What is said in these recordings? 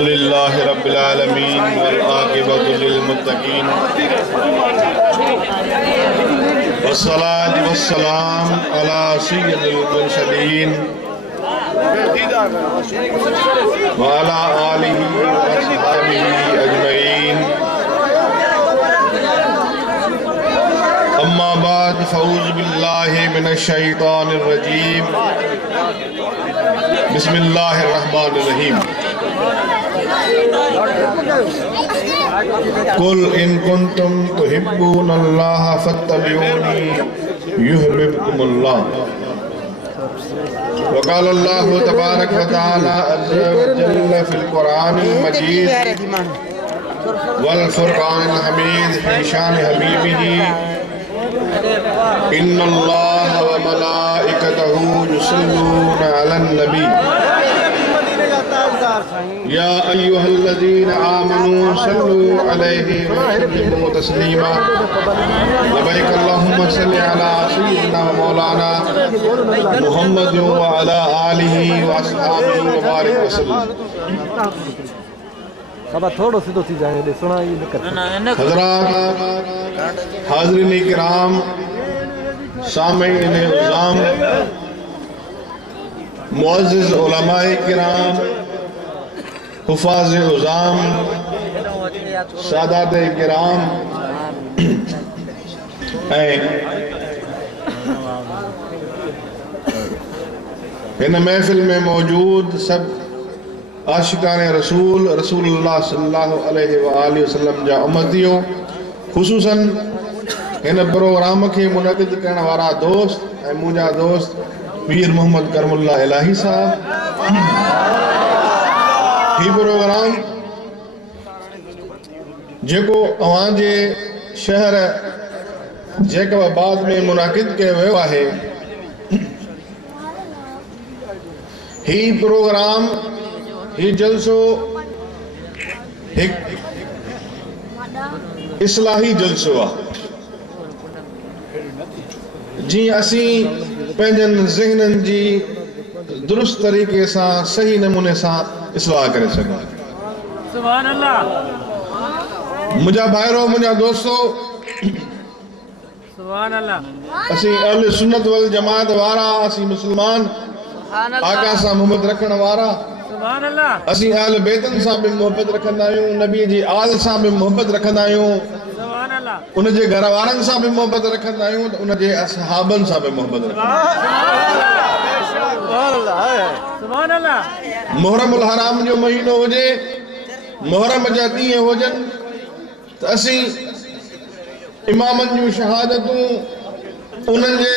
Alhamdulillahi Rabbil Alameen wal aqibatu lil muttaqin wassalatu wassalam ala sayyidil mursalin wa ala alihi wa ashabihi ajma'in amma ba'd fa'udhu billahi minash shaitanir rajim bismillahir rahmanir rahim Qul in kuntum tuhibbuna Allah fattabi'uni yuhibbukumullah wa qala Allah tabarak wa ta'ala azza wa jalla fil Qur'anil Majid wal Furqanil Hamid fi shan habibihi inna Allah wa malaikatahu yusalluna 'alan nabi يا أيها الذين آمنوا صلوا عليه وسلموا تسليما لبيك اللهم صل على سيدنا ومولانا محمد وعلى آله وأصحابه وبارك وسلم حضرات حاضرین کرام سامعین اعظام معزز علماء کرام حفاظ عظام سادات کرام ان محفل میں موجود سب عاشقان رسول اللہ صلی اللہ علیہ وآلہ وسلم جا امتیوں خصوصاً ان پروگرام کے منعقد کرنے والا دوست مجھا دوست پیر محمد کرم اللہ الہی صاحب یہ پروگرام جیکو اوان جے شہر جیکبآباد میں منعقد کیا ہوا ہے یہ پروگرام یہ جلسو ایک اصلاحی جلسو جی اسی پنجن ذہنن جی درست طریقے سے صحیح نمونے سے اصلاح کرے سکیں سبحان اللہ مجھا بھائرو مجھا دوستو سبحان اللہ اسی اہل سنت والجماعت وارا اسی مسلمان آقا سا محبت رکھن وارا سبحان اللہ اسی اہل بیتن سا بھی محبت رکھن آئیوں نبی جی آل سا بھی محبت رکھن آئیوں سبحان اللہ ان جے گھر وارن سا بھی محبت رکھن آئیوں ان جے اصحابن سا بھی محبت رکھن سبحان اللہ محرم الحرام جو مہینو ہو جے محرم جا دیئے ہو جن تو اسی امامن جو شہادتوں انہن جے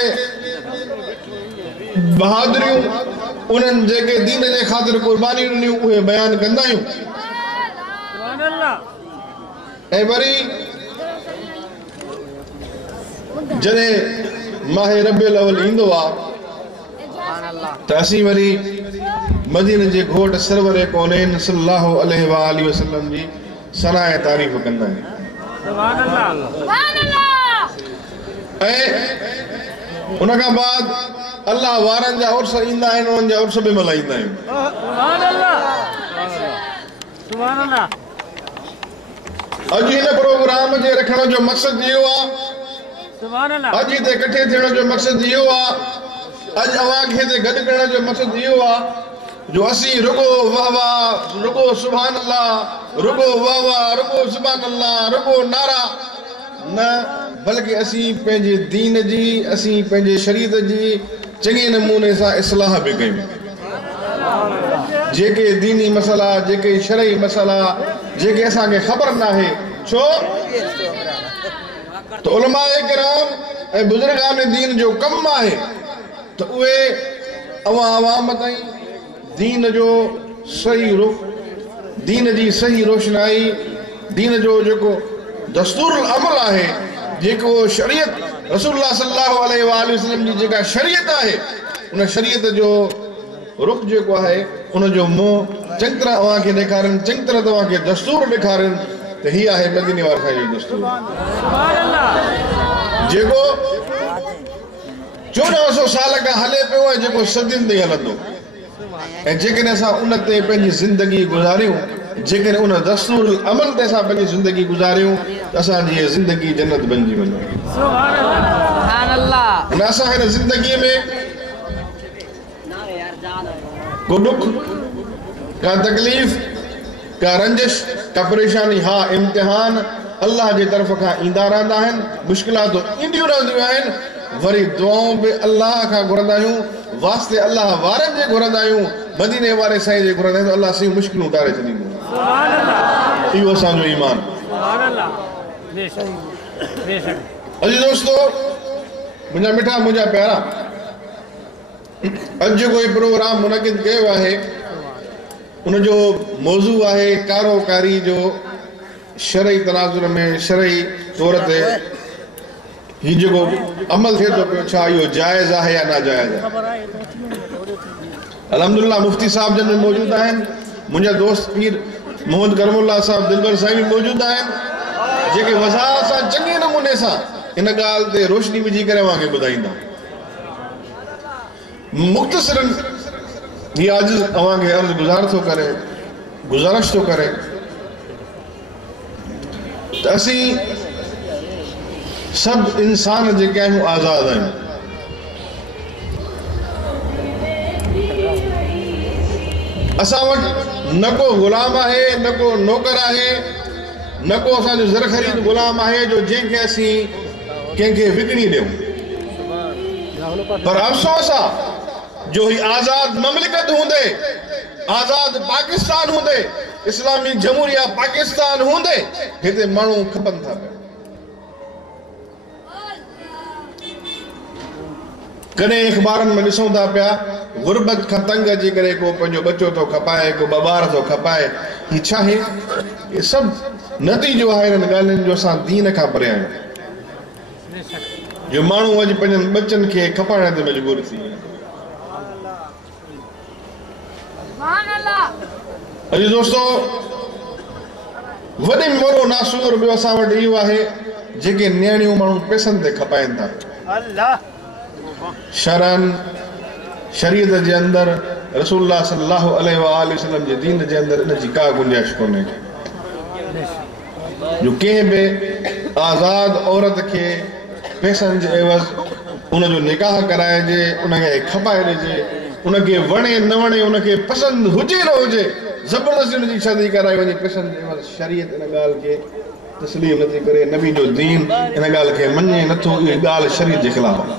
بہادریوں انہن جے کے دین جے خاطر قربانی رنیوں اوہ بیان کندائیوں سبحان اللہ اے بری جنہیں ماہ ربی الاول ایندو آ تاسی وری مدینہ جے گھوٹ سرور کونین صلی اللہ علیہ وآلہ وسلم جی سنائے تعریف کندہ ہے سبحان اللہ اے انہاں کا بعد اللہ وارن جا عرصہ ایندہ ہیں ان جا عرصہ بھی ملائیندہ ہیں سبحان اللہ سبحان اللہ اجی نے پروگرام جے رکھنا جو مقصد یہ ہوا سبحان اللہ اجی تے کٹھے تھینا جو مقصد یہ ہوا اج اوان کے تے گڈ کرنا جو مقصد یہ ہوا جو اسی رکو واہ واہ رکو سبحان اللہ رکو واہ واہ رکو سبحان اللہ رکو نعرہ نہ بلکہ اسی پنجے دین جی اسی پنجے شریعت جی چنگے نمونے سا اصلاح بھی کہیں جے کے دینی مسئلہ جے کے شرعی مسئلہ جے کے ایسا کے خبر نہ ہے چھو تو علماء کرام اے بزرگان دین جو کم ہے تو اوے عوام بتائیں دین جو صحیح رخ دین جی صحیح روشنائی دین جو دستور العمل ہے جیکو شریعت رسول اللہ صلی اللہ علیہ وآلہ وسلم جی جیکا شریعت ہے ان شریعت جو رخ جیکو ہے ان جو منہ چنگ طرح اوان کے دکھارن چنگ طرح اوان کے دستور دکھارن تو ہی ہے مدینی وارخہ جو دستور جیکو 1400 سال کا ہلے پہ ہوئے جو صدین دے ہلندو جیکن ایسا انتے پہنجی زندگی گزاریوں जेकॾहिं उन दस्तूर अमल ते असां पंहिंजी ज़िंदगी गुज़ारियूं त असांजी इहा ज़िंदगी जन्नत बणिजी वञे। न असां हिन ज़िंदगीअ में को ॾुख, का तकलीफ़, का रंजिश, का परेशानी, हा इम्तिहान अल्लाह जे तरफ़ खां ईंदा रहंदा आहिनि, मुश्किलातूं ईंदियूं रहंदियूं आहिनि, वरी दुआऊं बि अल्लाह खां घुरंदा आहियूं, वास्ते अल्लाह वारनि जे घुरंदा आहियूं, मदीने वारे साईं जे घुरंदा आहियूं त अल्लाह असां मुश्किलूं उतारे छॾींदो। इहो असांजो ईमान। अॼु दोस्तो, मुंहिंजा मिठा, मुंहिंजा प्यारा, अॼु जेको प्रोग्राम मुनक़िद कयो आहे उनजो मौज़ू आहे कारोकारी जो शरई तनाज़ुर में, शरई तौर ते हीउ जेको अमल थिए थो पियो, छा इहो जाइज़ आहे या नाजाइज़ आहे। अल्हम्दुलिल्लाह मुफ्ती साहब जन में मौजूद आहिनि, मुंहिंजा दोस्त पीर मोहम्मद करमुल्लाह साहब दिलबर साईं बि मौजूद आहिनि, जेके वज़ाहत सां चङे नमूने सां इन ॻाल्हि ते रोशनी विझी करे मूंखे ॿुधाईंदा। मुख़्तसिरन हीअ आजिज़ तव्हांखे अर्ज़ गुज़ारिश थो करे त असीं सभु इंसान जेके आहियूं आज़ाद आहियूं। असां वटि न को ग़ुलाम आहे, न को नौकर आहे, न को असांजो ज़र ख़रीद ग़ुलाम आहे जो जंहिंखे असीं कंहिंखे विकिणी ॾियूं। पर अफ़सोस आहे जो ही आज़ाद ममलिकत हूंदे, आज़ाद पाकिस्तान हूंदे, इस्लामी जमहूरिया पाकिस्तान हूंदे, हिते माण्हू खपनि था पिया। कॾहिं अख़बारनि में ॾिसूं था पिया, गुरबत खां तंग अची करे को पंहिंजो बच्चो थो खपाए, को ॿ ॿार थो खपाए। हीउ छा आहे? इहे सभु नतीजो आहे हिननि ॻाल्हियुनि जो असां दीन खां परे आहियूं, जो माण्हू अॼु पंहिंजनि बच्चनि खे खपाइण ते मजबूर थी विया। अॼु दोस्तो, वॾे में वॾो नासूर ॿियो असां वटि इहो आहे, जेके नियाणियूं माण्हू पैसनि ते खपाइनि था। शरन शरीयत जे अंदरि, रसूलुल्लाह सल्लल्लाहु अलैहि वसल्लम जे दीन जे अंदरि इन जी का गुंजाइश कोन्हे जो कंहिं बि आज़ाद औरत खे पैसनि जे एवज़ उनजो निकाह कराइजे, उनखे खपाए ॾिजे, उनखे वणे न वणे, उनखे पसंदि हुजे न हुजे, ज़बरदस्ती उनजी शादी कराए वञे पैसनि जे एवज़। शरीयत इन ॻाल्हि खे तस्लीम नथी करे, नबी जो दीन इन ॻाल्हि खे मञे नथो। इहा ॻाल्हि शरीयत जे ख़िलाफ़ आहे।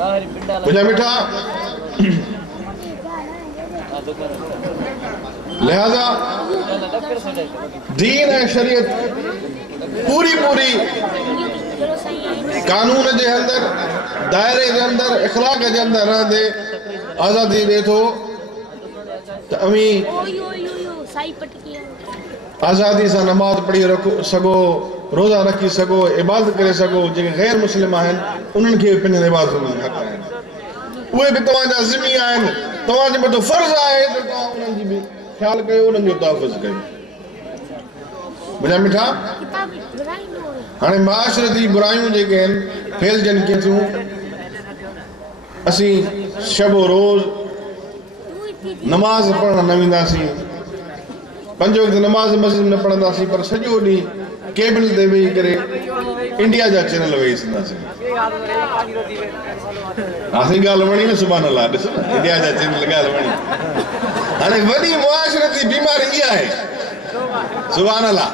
मुंहिंजा मिठा, लिहाज़ा दीन ऐं शरीयत पूरी कानून जे अंदरि, दायरे जे अंदरि, इख़लाक़ जे अंदरि रहंदे आज़ादी ॾिए थो त अमीं आज़ादी सां नमाज़ पढ़ी सघो, रोज़ा रखी सघो, इबादत करे सघो। जेके गैर मुस्लिम आहिनि उन्हनि खे पंहिंजनि इबादतुनि में हक़ आहिनि, उहे बि तव्हांजा ज़िमी आहिनि, तव्हांजे मथां फ़र्ज़ु आहे त तव्हां उन्हनि जी बि ख़्यालु कयो, उन्हनि जो तहफ़ुज़ कयो। मुंहिंजा मिठा, हाणे माशरती बुरायूं जेके आहिनि फैलिजनि कीअं थियूं। असीं शबो रोज़ नमाज़ पढ़ण न वेंदासीं, 5 वक़्त नमाज़ मस्जिद न पढ़ंदासीं, पर सॼो ॾींहुं केबल ते वेही करे इंडिया जा चैनल वेही सघंदासीं। असीं ॻाल्हि वणी न, सुभाणे अल्लाह ॾिस इंडिया जा चैनल ॻाल्हि वणी। हाणे वॾी मुआशरती बीमारी इहा आहे, सुभाणे अल्लाह,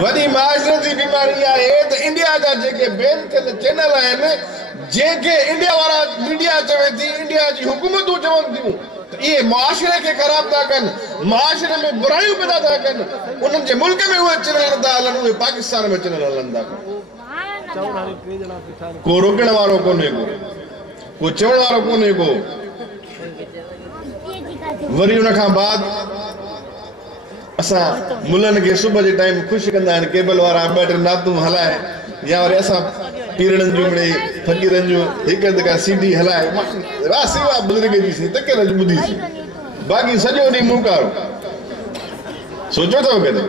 वॾी मुआशरती बीमारी इहा आहे त इंडिया जा जेके बैन थियल चैनल आहिनि, जंहिंखे इंडिया वारा मीडिया चवे थी, इंडिया जी हुकूमतूं चवनि थियूं, इहे मुआशरे खे ख़राब था कनि, मुआशरे में बुरायूं पैदा था कनि। उन्हनि जे मुल्क में उहे चैनल नथा हलनि, उहे पाकिस्तान में चैनल हलनि था। को रोकण वारो कोन्हे, को चवण वारो कोन्हे को। वरी उन खां बाद असां मुलनि खे सुबुह जे टाइम ख़ुशि कंदा आहिनि, केबल वारा 2-3 नातूं हलाए, या वरी असां पीरड़नि जूं मिड़ेई फ़क़ीरनि जूं हिकु दफ़ा सीडी हलाए सेवा बुज़ुर्ग जी सी तके ॿुधीसीं, बाक़ी सॼो ॾींहुं मुकारो। सोचो अथव कॾहिं?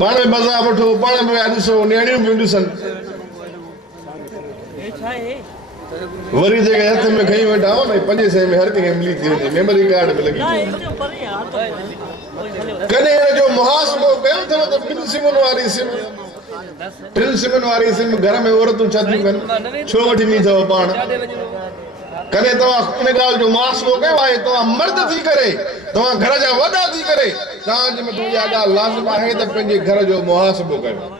पाण में मज़ा वठो, पाण में ॾिसो, नियाणियूं बि ॾिसनि। वरी जेके हथ में खई वेठा हो न 500 में हर कंहिंखे मिली थी वञे मेमोरी कार्ड में लॻी कॾहिं हिन जो मुहासिबो कयो अथव त 2 सिमुनि वारी सिम 3 सिमुनि वारी सिम घर में औरतूं छा थियूं कनि छो वठंदी अथव पाण कॾहिं तव्हां इन ॻाल्हि जो मुहासिबो कयो आहे तव्हां मर्द थी करे तव्हां घर जा वॾा थी करे तव्हांजे मथां इहा ॻाल्हि लाज़िम आहे त पंहिंजे घर जो मुहासिबो कयो